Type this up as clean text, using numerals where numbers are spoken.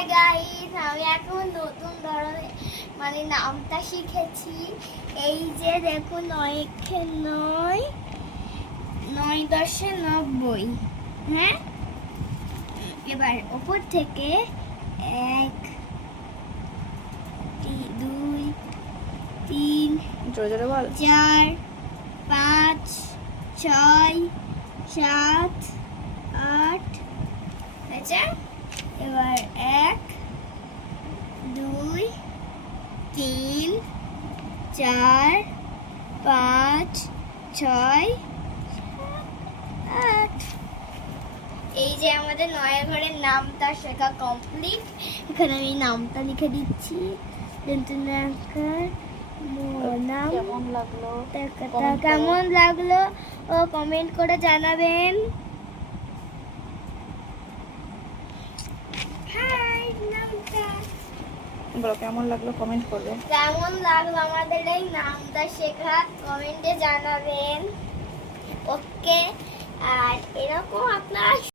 Hi guys, আমি এখন নতুন ধরনের মানে নামটা শিখেছি। এই যে দেখুন, 9 9 10 90। হ্যাঁ, এবার উপর থেকে 1 2 3 জোরে জোরে বল। 4 5 6 7 8। আচ্ছা, এবার 1 2 3 4 5 6 8। এই যে আমাদের নয়া ঘরের নামটা শেখা কমপ্লিট। এখানে আমি নামটা লিখে দিচ্ছি। কেমন লাগলো? কেমন লাগলো ও কমেন্ট করে জানাবেন। হাই, নামটা বলো কেমন লাগলো, কমেন্ট করবে। কেমন লাগলো আমাদের এই নামটা শেখা, কমেন্টে জানাবেন। ওকে, আর এরকম আপনারা